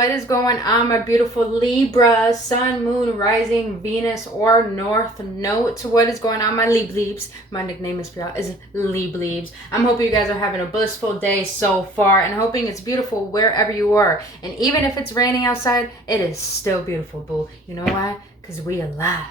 What is going on, my beautiful Libra, Sun, Moon, Rising, Venus, or North Node? What is going on, my Libs? My nickname is Libs. I'm hoping you guys are having a blissful day so far, and hoping it's beautiful wherever you are. And even if it's raining outside, it is still beautiful, boo. You know why? Because we alive.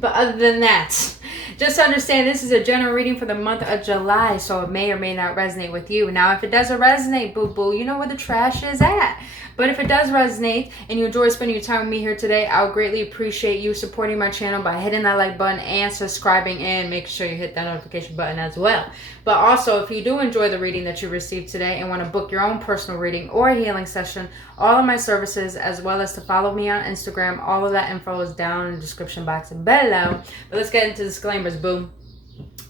But other than that, just understand this is a general reading for the month of July, so it may or may not resonate with you. Now, if it doesn't resonate, boo-boo, you know where the trash is at. But if it does resonate and you enjoy spending your time with me here today, I would greatly appreciate you supporting my channel by hitting that like button and subscribing, and make sure you hit that notification button as well. But also, if you do enjoy the reading that you received today and want to book your own personal reading or a healing session, all of my services, as well as to follow me on Instagram, all of that info is down in the description box below. But let's get into disclaimers, boom.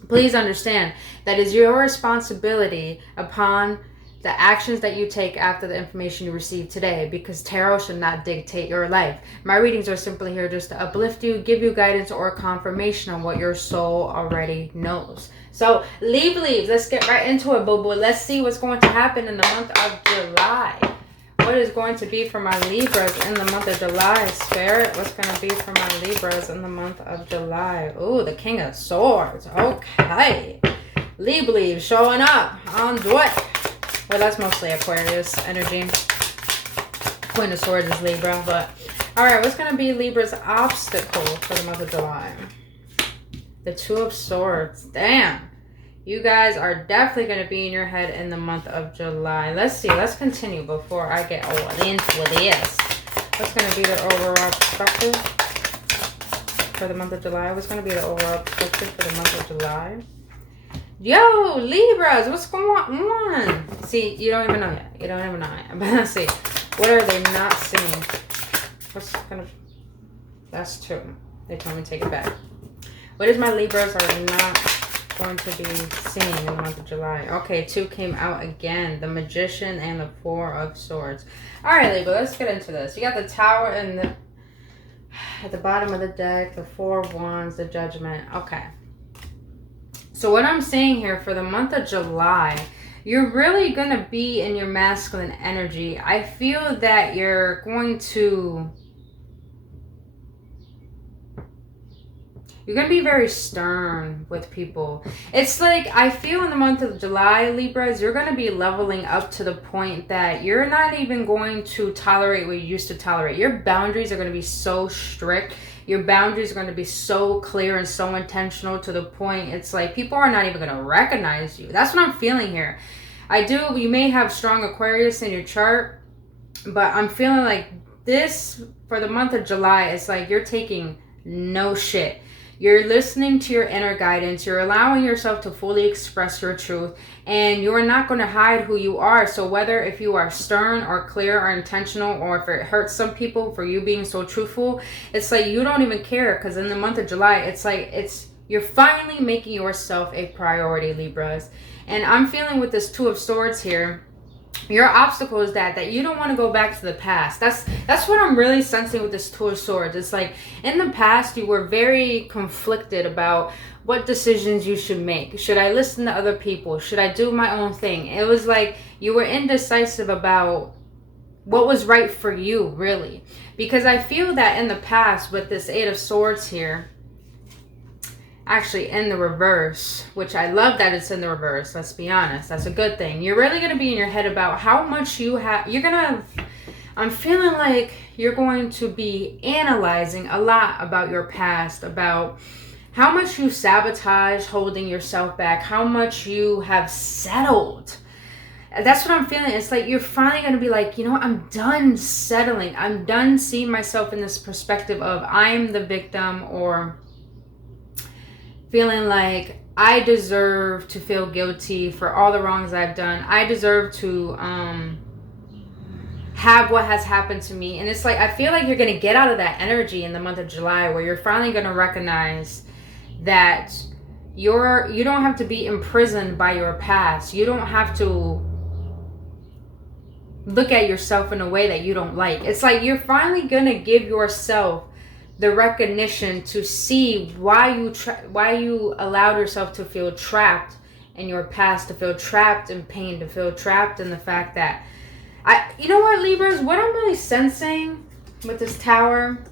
Please understand that it's your responsibility upon the actions that you take after the information you receive today, because tarot should not dictate your life. My readings are simply here just to uplift you, give you guidance or confirmation on what your soul already knows. So leaves, let's get right into it, boo-boo. Let's see what's going to happen in the month of July. What is going to be for my Libras in the month of July? Spirit, what's going to be for my Libras in the month of July? Ooh, the King of Swords. Okay. Leaves showing up on what? Well, that's mostly Aquarius energy. Queen of Swords is Libra, but alright, what's going to be Libra's obstacle for the month of July? The Two of Swords. Damn. You guys are definitely going to be in your head in the month of July. Let's see. Let's continue before I get all into this. What's going to be the overall perspective for the month of July? What's going to be the overall perspective for the month of July? Yo, Libras, what's going on? See, you don't even know yet. You don't even know yet. But let's see. What are they not seeing? What's going to... That's two. They told me to take it back. What is my Libras are not going to be seeing in the month of July? Okay, two came out again. The Magician and the Four of Swords. Alright, Libra, let's get into this. You got the Tower and the... At the bottom of the deck, the Four of Wands, the Judgment. Okay. So what I'm saying here for the month of July, you're really going to be in your masculine energy. I feel that you're going to be very stern with people. It's like, I feel in the month of July, Libras, you're going to be leveling up to the point that you're not even going to tolerate what you used to tolerate. Your boundaries are going to be so strict. Your boundaries are going to be so clear and so intentional to the point it's like people are not even going to recognize you. That's what I'm feeling here. You may have strong Aquarius in your chart, but I'm feeling like this for the month of July, it's like you're taking no shit. You're listening to your inner guidance. You're allowing yourself to fully express your truth, and you're not going to hide who you are. So whether if you are stern or clear or intentional, or if it hurts some people for you being so truthful, it's like you don't even care, because in the month of July, it's like you're finally making yourself a priority, Libras. And I'm feeling with this Two of Swords here, your obstacle is that you don't want to go back to the past. That's what I'm really sensing with this Two of Swords. It's like in the past you were very conflicted about what decisions you should make. Should I listen to other people? Should I do my own thing? It was like you were indecisive about what was right for you, really. Because I feel that in the past with this Eight of Swords here, actually in the reverse, which I love that it's in the reverse, let's be honest, that's a good thing. You're really going to be in your head about how much you have. I'm feeling like you're going to be analyzing a lot about your past, about how much you sabotage holding yourself back, how much you have settled. That's what I'm feeling. It's like you're finally going to be like, you know what, I'm done settling. I'm done seeing myself in this perspective of I'm the victim, or feeling like I deserve to feel guilty for all the wrongs I've done. I deserve to have what has happened to me. And it's like, I feel like you're going to get out of that energy in the month of July, where you're finally going to recognize that you don't have to be imprisoned by your past. You don't have to look at yourself in a way that you don't like. It's like you're finally going to give yourself the recognition to see why you allowed yourself to feel trapped in your past, to feel trapped in pain, to feel trapped in the fact that You know what, Libras? What I'm really sensing with this Tower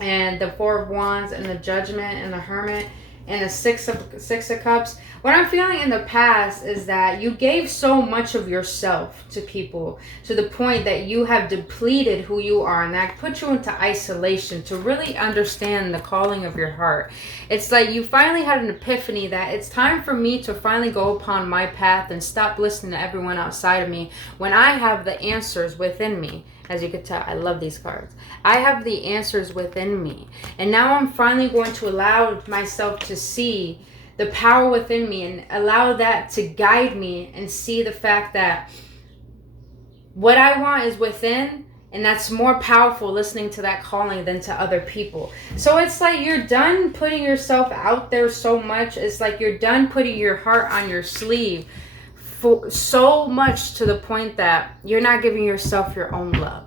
and the Four of Wands and the Judgment and the Hermit and the Six of Cups, what I'm feeling in the past is that you gave so much of yourself to people to the point that you have depleted who you are, and that put you into isolation to really understand the calling of your heart. It's like you finally had an epiphany that it's time for me to finally go upon my path and stop listening to everyone outside of me when I have the answers within me. As you can tell, I love these cards. I have the answers within me. And now I'm finally going to allow myself to see the power within me and allow that to guide me and see the fact that what I want is within, and that's more powerful listening to that calling than to other people. So it's like you're done putting yourself out there so much. It's like you're done putting your heart on your sleeve so much to the point that you're not giving yourself your own love.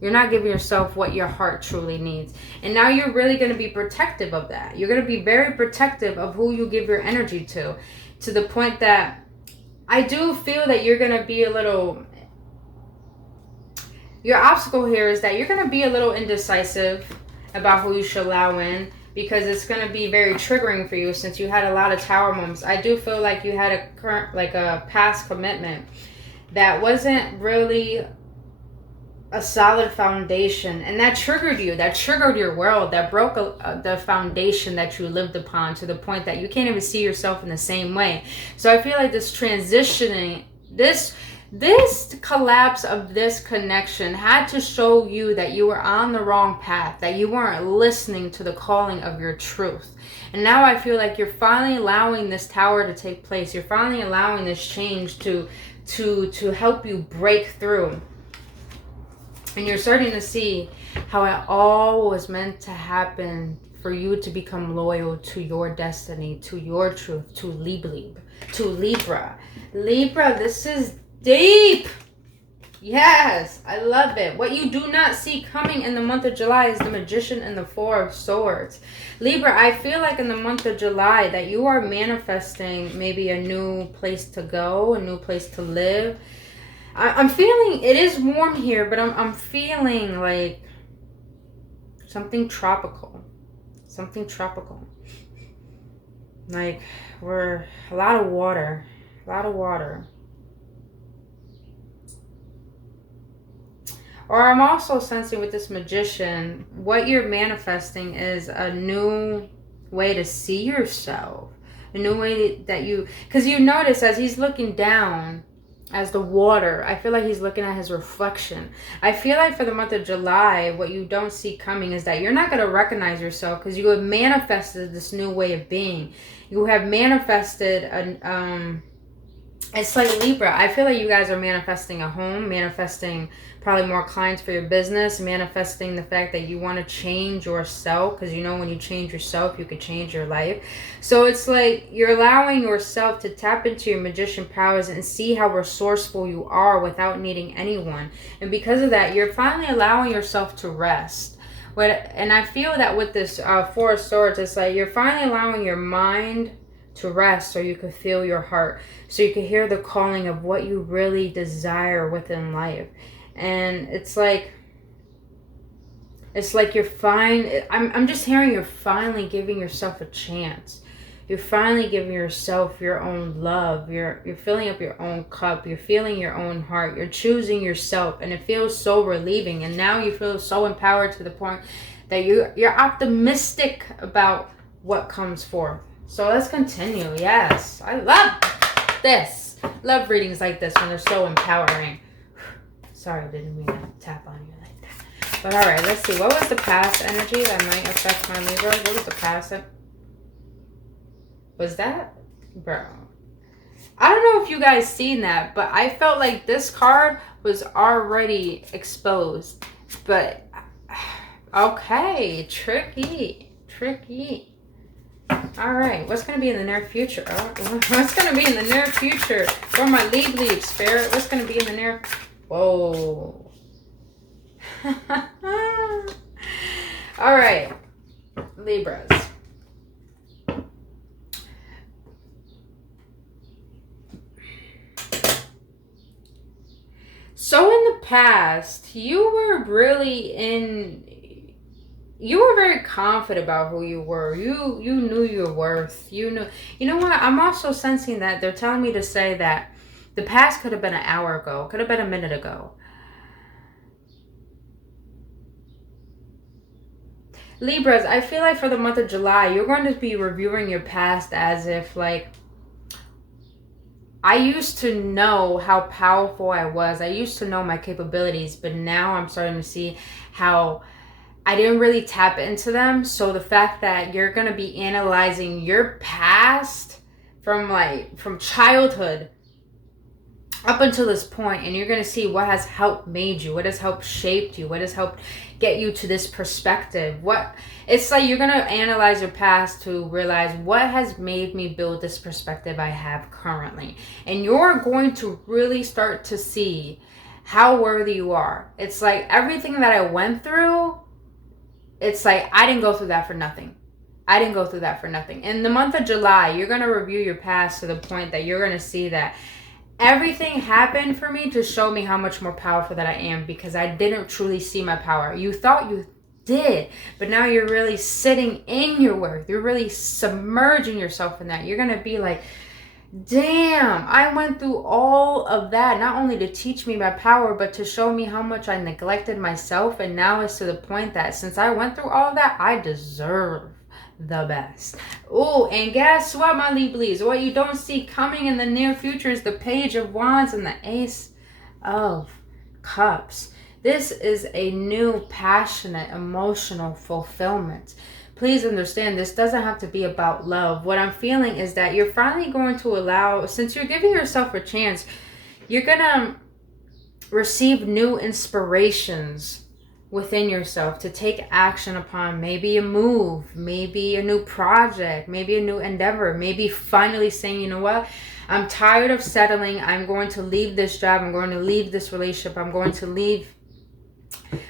You're not giving yourself what your heart truly needs. And now you're really going to be protective of that. You're going to be very protective of who you give your energy to the point that I do feel that you're going to be a little... Your obstacle here is that you're going to be a little indecisive about who you should allow in, because it's going to be very triggering for you since you had a lot of Tower moments. I do feel like you had a past commitment that wasn't really a solid foundation, and that triggered you. That triggered your world. That broke the foundation that you lived upon to the point that you can't even see yourself in the same way. So I feel like this transitioning, this collapse of this connection had to show you that you were on the wrong path, that you weren't listening to the calling of your truth. And now I feel like you're finally allowing this Tower to take place. You're finally allowing this change to help you break through. And you're starting to see how it all was meant to happen for you to become loyal to your destiny, to your truth, to Libra. Libra, this is deep. Yes, I love it. What you do not see coming in the month of July is the Magician and the Four of Swords. Libra, I feel like in the month of July that you are manifesting maybe a new place to go, a new place to live. I'm feeling, it is warm here, but I'm feeling like something tropical. Something tropical. Like we're a lot of water. A lot of water. Or I'm also sensing with this Magician, what you're manifesting is a new way to see yourself. A new way that you... Because you notice as he's looking down, as the water, I feel like he's looking at his reflection. I feel like for the month of July, what you don't see coming is that you're not going to recognize yourself because you have manifested this new way of being. You have manifested it's like Libra. I feel like you guys are manifesting a home, manifesting probably more clients for your business, manifesting the fact that you want to change yourself, because you know when you change yourself, you could change your life. So it's like you're allowing yourself to tap into your magician powers and see how resourceful you are without needing anyone. And because of that, you're finally allowing yourself to rest. And I feel that with this Four of Swords, it's like you're finally allowing your mind to rest so you could feel your heart, so you could hear the calling of what you really desire within life. And it's like you're fine. I'm just hearing you're finally giving yourself a chance. You're finally giving yourself your own love. You're filling up your own cup. You're feeling your own heart. You're choosing yourself, and it feels so relieving. And now you feel so empowered to the point that you're optimistic about what comes forth. So let's continue. Yes, I love this. Love readings like this when they're so empowering. Sorry, I didn't mean to tap on you like that. But all right, let's see. What was the past energy that might affect my Libra? What was the past? Was that? Bro. I don't know if you guys seen that, but I felt like this card was already exposed. But, okay. Tricky. Tricky. All right, what's going to be in the near future? What's going to be in the near future for my Libra spirit? What's going to be in the near... Whoa. All right, Libras. past, you were very confident about who you were. You knew your worth. You know what? I'm also sensing that they're telling me to say that the past could have been an hour ago, could have been a minute ago. Libras, I feel like for the month of July, you're going to be reviewing your past as if, like, I used to know how powerful I was. I used to know my capabilities, but now I'm starting to see how I didn't really tap into them. So the fact that you're going to be analyzing your past from childhood up until this point, and you're going to see what has helped made you, what has helped shaped you, what has helped get you to this perspective. It's like you're going to analyze your past to realize what has made me build this perspective I have currently. And you're going to really start to see how worthy you are. It's like everything that I went through, it's like I didn't go through that for nothing. I didn't go through that for nothing. In the month of July, you're going to review your past to the point that you're going to see that everything happened for me to show me how much more powerful that I am, because I didn't truly see my power. You thought you did, but now you're really sitting in your worth. You're really submerging yourself in that. You're going to be like, damn, I went through all of that, not only to teach me my power, but to show me how much I neglected myself. And now it's to the point that since I went through all of that, I deserve the best. Oh, and guess what, my Libras? What you don't see coming in the near future is the Page of Wands and the Ace of Cups. This is a new, passionate, emotional fulfillment. Please understand, this doesn't have to be about love. What I'm feeling is that you're finally going to allow, since you're giving yourself a chance, you're going to receive new inspirations within yourself to take action upon maybe a move, maybe a new project, maybe a new endeavor, maybe finally saying, you know what, I'm tired of settling. I'm going to leave this job. I'm going to leave this relationship. I'm going to leave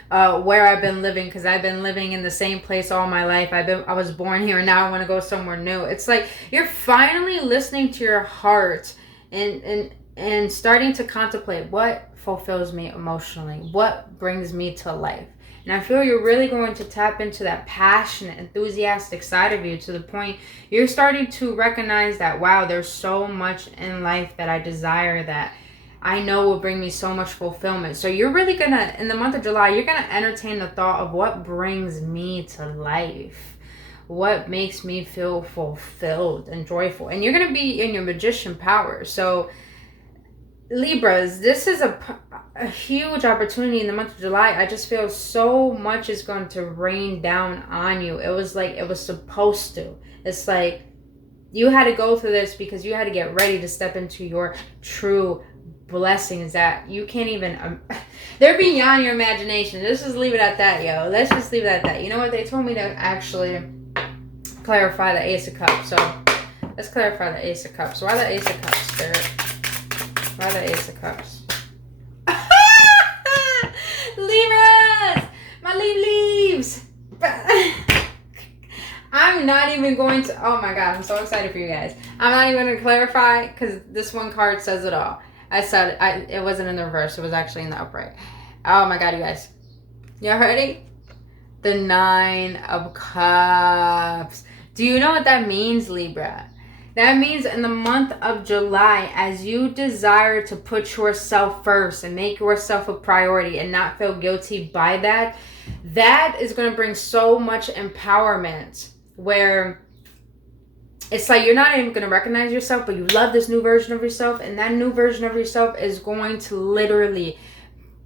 where I've been living, because I've been living in the same place all my life. I was born here, and now I want to go somewhere new. It's like you're finally listening to your heart and starting to contemplate what fulfills me emotionally, what brings me to life. And I feel you're really going to tap into that passionate, enthusiastic side of you to the point you're starting to recognize that, wow, there's so much in life that I desire that I know will bring me so much fulfillment. So you're really gonna, in the month of July, you're gonna entertain the thought of what brings me to life, what makes me feel fulfilled and joyful. And you're gonna be in your magician power. So Libras, this is a huge opportunity in the month of July. I just feel so much is going to rain down on you. It was like it was supposed to. It's like you had to go through this because you had to get ready to step into your true blessings that you can't even they're beyond your imagination. Let's just leave it at that, yo. Let's just leave it at that. You know what? They told me to actually clarify the Ace of Cups. So let's clarify the Ace of Cups. Why the Ace of Cups, Spirit? Why the Ace of Cups? Libras! My leaves! I'm not even going to... Oh my God, I'm so excited for you guys. I'm not even going to clarify because this one card says it all. I said it wasn't in the reverse. It was actually in the upright. Oh my God, you guys. Y'all ready? The Nine of Cups. Do you know what that means, Libra? That means in the month of July, as you desire to put yourself first and make yourself a priority and not feel guilty by that, that is going to bring so much empowerment where it's like you're not even going to recognize yourself, but you love this new version of yourself. And that new version of yourself is going to literally,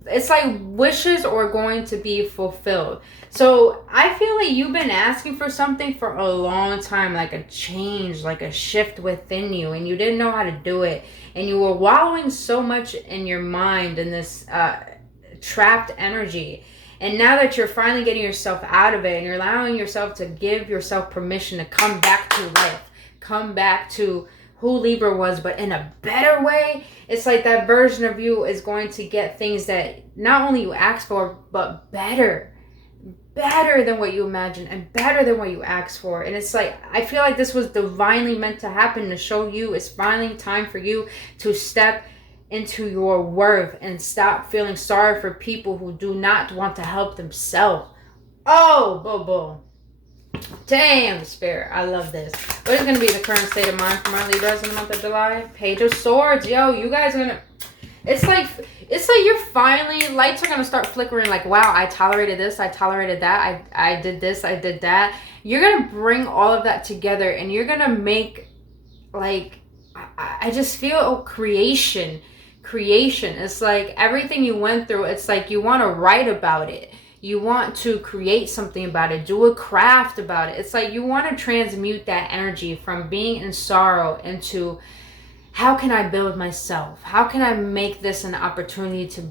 it's like wishes are going to be fulfilled. So I feel like you've been asking for something for a long time, like a change, like a shift within you, and you didn't know how to do it. And you were wallowing so much in your mind in this trapped energy. And now that you're finally getting yourself out of it and you're allowing yourself to give yourself permission to come back to life, come back to who Libra was, but in a better way, it's like that version of you is going to get things that not only you asked for, but better than what you imagined and better than what you asked for. And it's like, I feel like this was divinely meant to happen to show you it's finally time for you to step into your worth and stop feeling sorry for people who do not want to help themselves. Oh, boo boo. Damn, Spirit. I love this. What is going to be the current state of mind for my Libras in the month of July? Page of Swords. Yo, you guys are going to... It's like you're finally... Lights are going to start flickering like, wow, I tolerated this. I tolerated that. I did this. I did that. You're going to bring all of that together and you're going to make like... I just feel creation. It's like everything you went through, it's like you want to write about it. You want to create something about it, do a craft about it. It's like you want to transmute that energy from being in sorrow into how can I build myself? How can I make this an opportunity to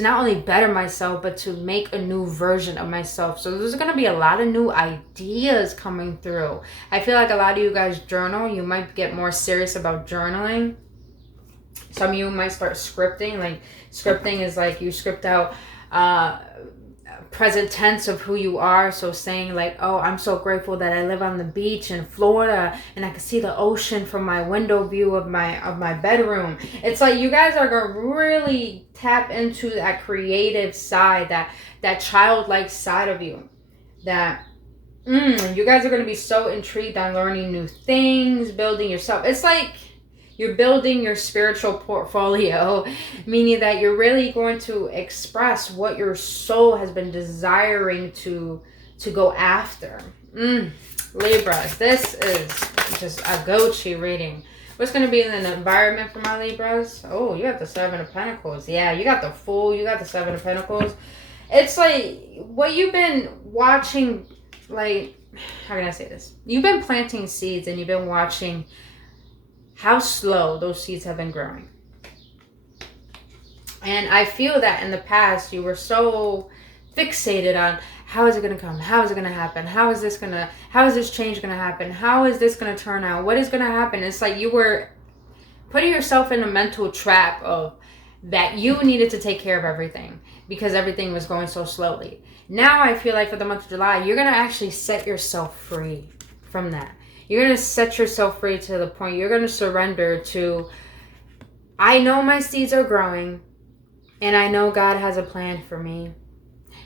not only better myself, but to make a new version of myself? So there's going to be a lot of new ideas coming through. I feel like a lot of you guys journal. You might get more serious about journaling. Some of you might start scripting. Like scripting is like you script out present tense of who you are. So saying like, oh, I'm so grateful that I live on the beach in Florida and I can see the ocean from my window view of my bedroom. It's like you guys are going to really tap into that creative side, that childlike side of you. That you guys are going to be so intrigued on learning new things, building yourself. It's like you're building your spiritual portfolio, meaning that you're really going to express what your soul has been desiring to go after. Libra, this is just a Gucci reading. What's going to be in the environment for my Libras? Oh, you got the Seven of Pentacles. Yeah, you got the Fool. You got the Seven of Pentacles. It's like what you've been watching, like, how can I say this? You've been planting seeds and you've been watching how slow those seeds have been growing. And I feel that in the past you were so fixated on how is it going to come? How is it going to happen? How is this change going to happen? How is this going to turn out? What is going to happen? It's like you were putting yourself in a mental trap of that you needed to take care of everything because everything was going so slowly. Now I feel like for the month of July, you're going to actually set yourself free from that. You're going to set yourself free to the point you're going to surrender to, I know my seeds are growing and I know God has a plan for me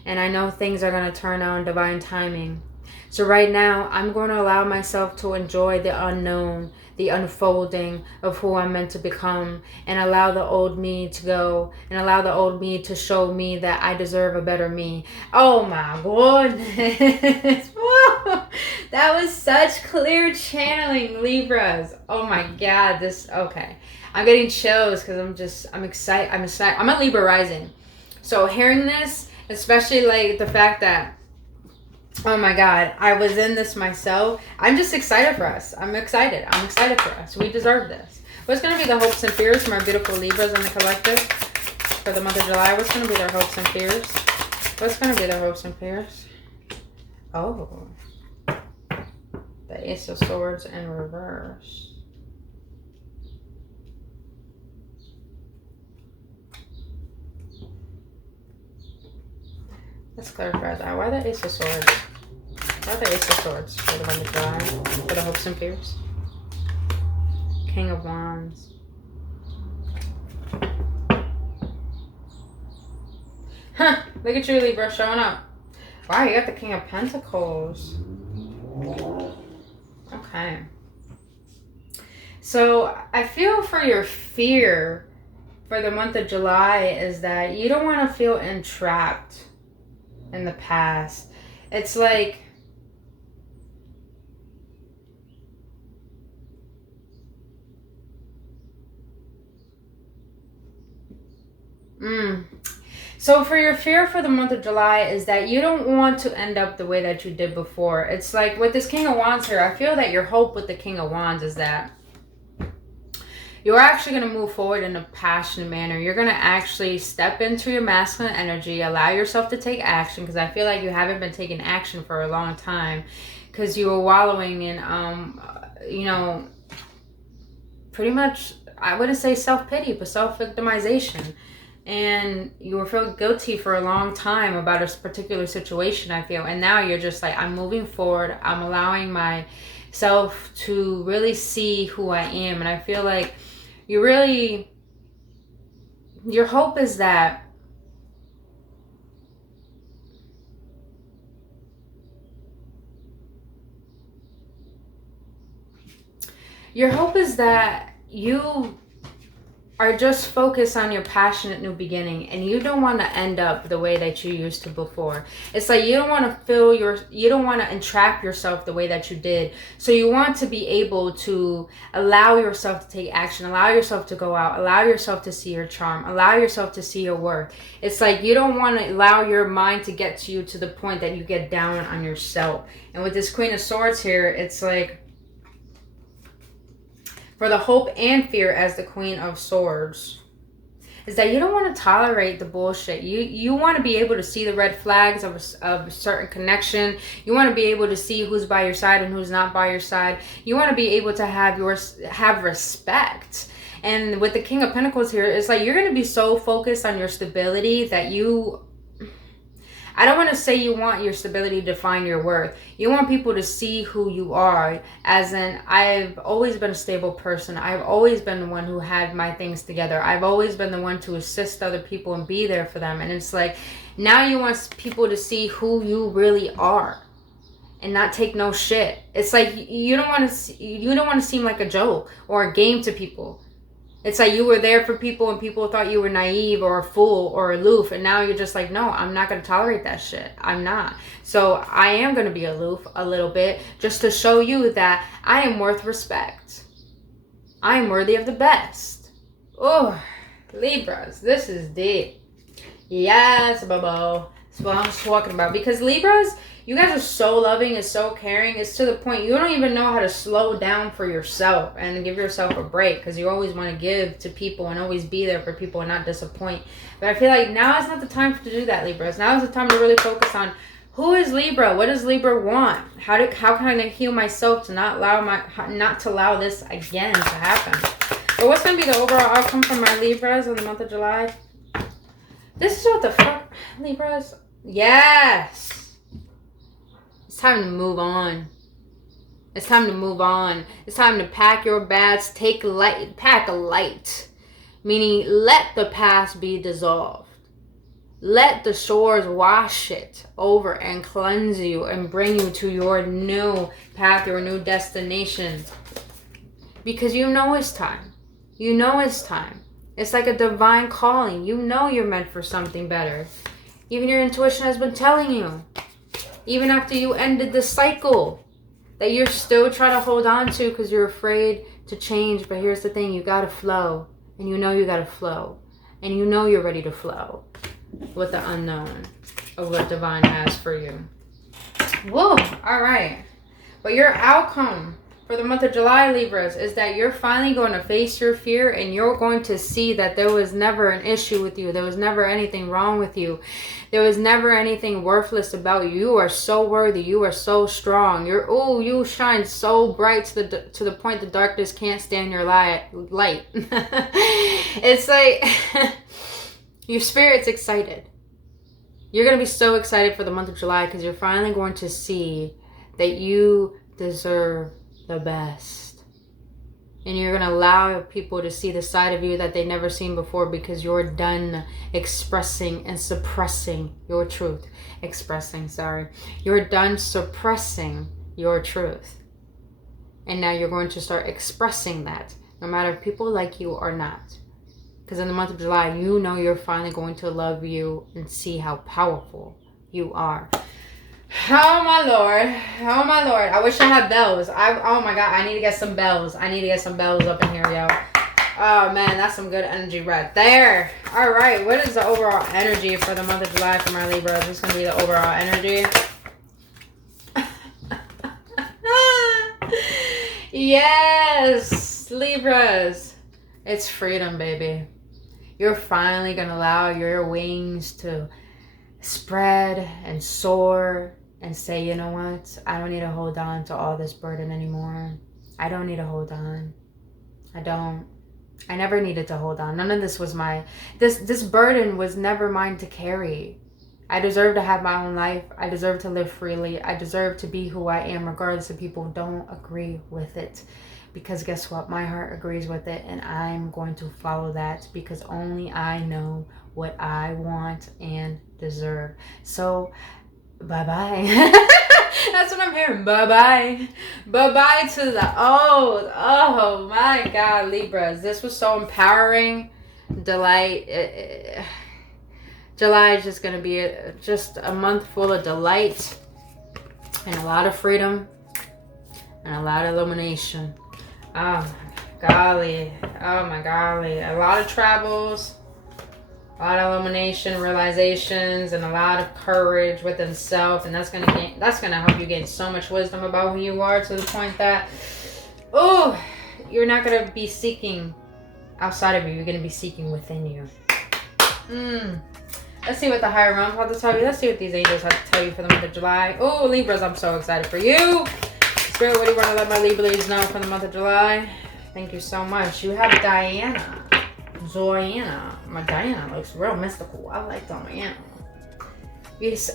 and I know things are going to turn out in divine timing. So right now, I'm going to allow myself to enjoy the unknown, the unfolding of who I'm meant to become, and allow the old me to go, and allow the old me to show me that I deserve a better me. Oh my goodness. Whoa. That was such clear channeling, Libras. Oh my God. Okay. I'm getting chills because I'm excited. I'm a Libra rising. So hearing this, especially like the fact that, oh my God, I was in this myself. I'm just excited for us. I'm excited for us. We deserve this. What's going to be the hopes and fears from our beautiful Libras in the collective for the month of July? What's going to be their hopes and fears? What's going to be their hopes and fears? Oh, the Ace of Swords in reverse. Let's clarify that. Why the Ace of Swords? Why the Ace of Swords for the month of July? For the hopes and fears? King of Wands. Huh. Look at you, Libra, showing up. Wow, you got the King of Pentacles. Okay. So, I feel for your fear for the month of July is that you don't want to feel entrapped in the past. It's like so for your fear for the month of July is that you don't want to end up the way that you did before. It's like with this King of Wands here, I feel that your hope with the King of Wands is that you're actually going to move forward in a passionate manner. You're going to actually step into your masculine energy, allow yourself to take action, because I feel like you haven't been taking action for a long time because you were wallowing in, pretty much, I wouldn't say self-pity, but self-victimization. And you were feeling guilty for a long time about a particular situation, I feel. And now you're just like, I'm moving forward. I'm allowing myself to really see who I am. And I feel like you really Your hope is that you are just focused on your passionate new beginning, and you don't want to end up the way that you used to before. It's like you don't want to entrap yourself the way that you did. So you want to be able to allow yourself to take action, allow yourself to go out, allow yourself to see your charm, allow yourself to see your worth. It's like you don't want to allow your mind to get to you to the point that you get down on yourself. And with this Queen of Swords here, it's like, for the hope and fear as the Queen of Swords, is that you don't want to tolerate the bullshit. You want to be able to see the red flags of a certain connection. You want to be able to see who's by your side and who's not by your side. You want to be able to have respect. And with the King of Pentacles here, it's like you're going to be so focused on your stability that I don't want to say you want your stability to define your worth. You want people to see who you are, as in, I've always been a stable person. I've always been the one who had my things together. I've always been the one to assist other people and be there for them. And it's like, now you want people to see who you really are and not take no shit. It's like you don't want to seem like a joke or a game to people. It's like you were there for people and people thought you were naive or a fool or aloof. And now you're just like, no, I'm not going to tolerate that shit. I'm not. So I am going to be aloof a little bit just to show you that I am worth respect. I am worthy of the best. Oh, Libras, this is deep. Yes, Bobo. That's what I'm talking about. Because Libras, you guys are so loving and so caring. It's to the point you don't even know how to slow down for yourself and give yourself a break, because you always want to give to people and always be there for people and not disappoint. But I feel like now is not the time to do that, Libras. Now is the time to really focus on who is Libra? What does Libra want? How can I heal myself to not allow this again to happen? But what's going to be the overall outcome for my Libras in the month of July? This is what the fuck, Libras? Yes. It's time to move on. It's time to move on. It's time to pack your bags, pack a light. Meaning, let the past be dissolved. Let the shores wash it over and cleanse you and bring you to your new path, your new destination. Because you know it's time. You know it's time. It's like a divine calling. You know you're meant for something better. Even your intuition has been telling you. Even after you ended the cycle that you're still trying to hold on to because you're afraid to change. But here's the thing, you gotta flow. And you know you gotta flow. And you know you're ready to flow with the unknown of what divine has for you. Whoa, all right. But your outcome for the month of July, Libras, is that you're finally going to face your fear, and you're going to see that there was never an issue with you. There was never anything wrong with you. There was never anything worthless about you. You are so worthy. You are so strong. You shine so bright to the point the darkness can't stand your light. It's like your spirit's excited. You're going to be so excited for the month of July because you're finally going to see that you deserve the best. And you're going to allow people to see the side of you that they've never seen before, because you're done expressing and suppressing your truth. You're done suppressing your truth. And now you're going to start expressing that, no matter if people like you or not. Because in the month of July, you know you're finally going to love you and see how powerful you are. Oh my lord. Oh my lord. I wish I had bells. Oh my god. I need to get some bells. I need to get some bells up in here, yo. Oh man, that's some good energy right there. Alright, what is the overall energy for the month of July for my Libra? This is going to be the overall energy. Yes, Libras. It's freedom, baby. You're finally going to allow your wings to spread and soar and say, you know what? I don't need to hold on to all this burden anymore. I don't need to hold on. I don't. I never needed to hold on. None of this was this burden was never mine to carry. I deserve to have my own life. I deserve to live freely. I deserve to be who I am, regardless if people don't agree with it. Because guess what? My heart agrees with it, and I'm going to follow that because only I know what I want and deserve. So, bye-bye. That's what I'm hearing. Bye-bye. Bye-bye to the old. Oh, my God, Libras. This was so empowering. Delight. July is just going to be just a month full of delight and a lot of freedom and a lot of illumination. Oh my golly. Oh my golly. A lot of travels, a lot of illumination, realizations, and a lot of courage within self. And that's gonna help you gain so much wisdom about who you are, to the point that, oh, you're not gonna be seeking outside of you. You're gonna be seeking within you. Let's see what the higher realms have to tell you. Let's see what these angels have to tell you for the month of July. Oh, Libras, I'm so excited for you. Spirit, what do you want to let my Libras know for the month of July? Thank you so much. You have Diana. Zoyana. My Diana looks real mystical. I like Diana. Yes,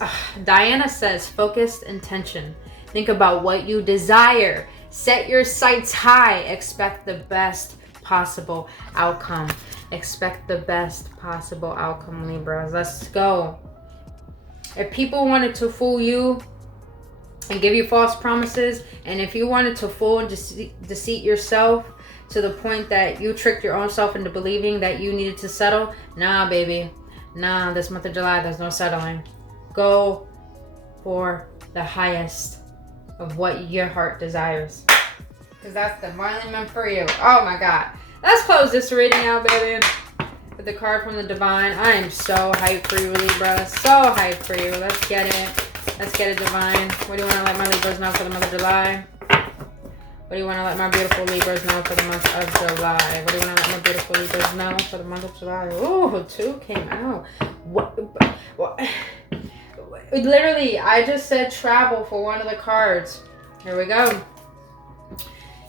Diana says, focused intention. Think about what you desire. Set your sights high. Expect the best possible outcome. Expect the best possible outcome, Libras. Let's go. If people wanted to fool you and give you false promises, and if you wanted to fool and deceive yourself to the point that you tricked your own self into believing that you needed to settle, nah, baby. Nah, this month of July, there's no settling. Go for the highest of what your heart desires, because that's divinely meant for you. Oh my God. Let's close this reading out, baby, with the card from the Divine. I am so hyped for you, Libra. So hyped for you. Let's get it. Let's get it, Divine. What do you want to let my Libras know for the month of July? What do you want to let my beautiful Libras know for the month of July? What do you want to let my beautiful Libras know for the month of July? Ooh, 2 came out. What? Literally, I just said travel for one of the cards. Here we go.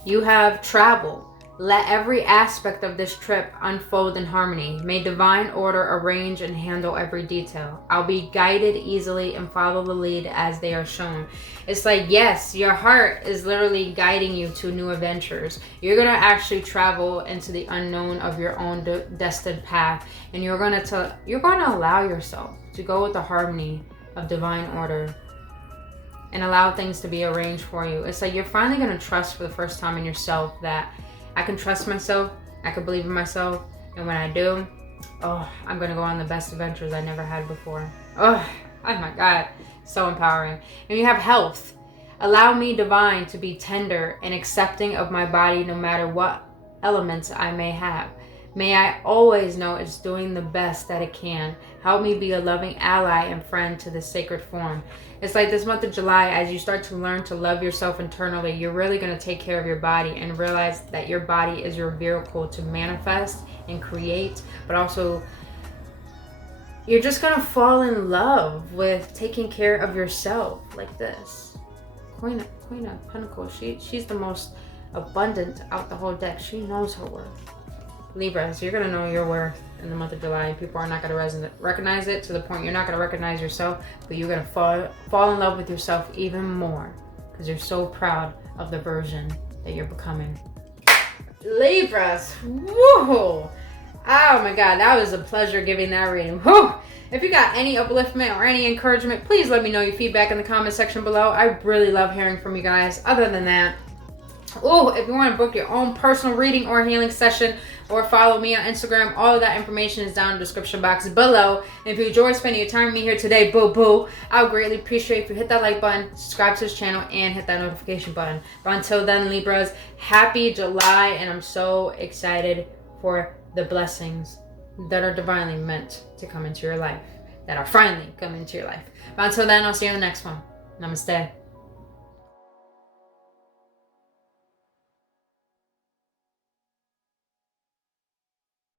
You have travel. Let every aspect of this trip unfold in harmony. May divine order arrange and handle every detail. I'll be guided easily and follow the lead as they are shown. It's like, yes, your heart is literally guiding you to new adventures. You're going to actually travel into the unknown of your own destined path. And you're going to allow yourself to go with the harmony of divine order and allow things to be arranged for you. It's like you're finally going to trust for the first time in yourself that I can trust myself, I can believe in myself, and when I do, oh, I'm going to go on the best adventures I never had before. Oh my God, so empowering. And you have health. Allow me, divine, to be tender and accepting of my body no matter what elements I may have. May I always know it's doing the best that it can. Help me be a loving ally and friend to this sacred form. It's like this month of July, as you start to learn to love yourself internally, you're really going to take care of your body and realize that your body is your vehicle to manifest and create, but also you're just going to fall in love with taking care of yourself like this. Queen of Pentacles, she's the most abundant out the whole deck. She knows her worth. Libra, so you're going to know your worth in the month of July. People are not going to recognize it to the point you're not going to recognize yourself, but you're going to fall in love with yourself even more because you're so proud of the version that you're becoming. Libras, woohoo! Oh my God, that was a pleasure giving that reading. Whew. If you got any upliftment or any encouragement, please let me know your feedback in the comment section below. I really love hearing from you guys. Other than that, if you want to book your own personal reading or healing session or follow me on Instagram, all of that information is down in the description box below. And if you enjoyed spending your time with me here today, boo, I would greatly appreciate if you hit that like button, subscribe to this channel, and hit that notification button. But until then, Libras, happy July, and I'm so excited for the blessings that are divinely meant to come into your life, that are finally coming into your life. But until then, I'll see you in the next one. Namaste.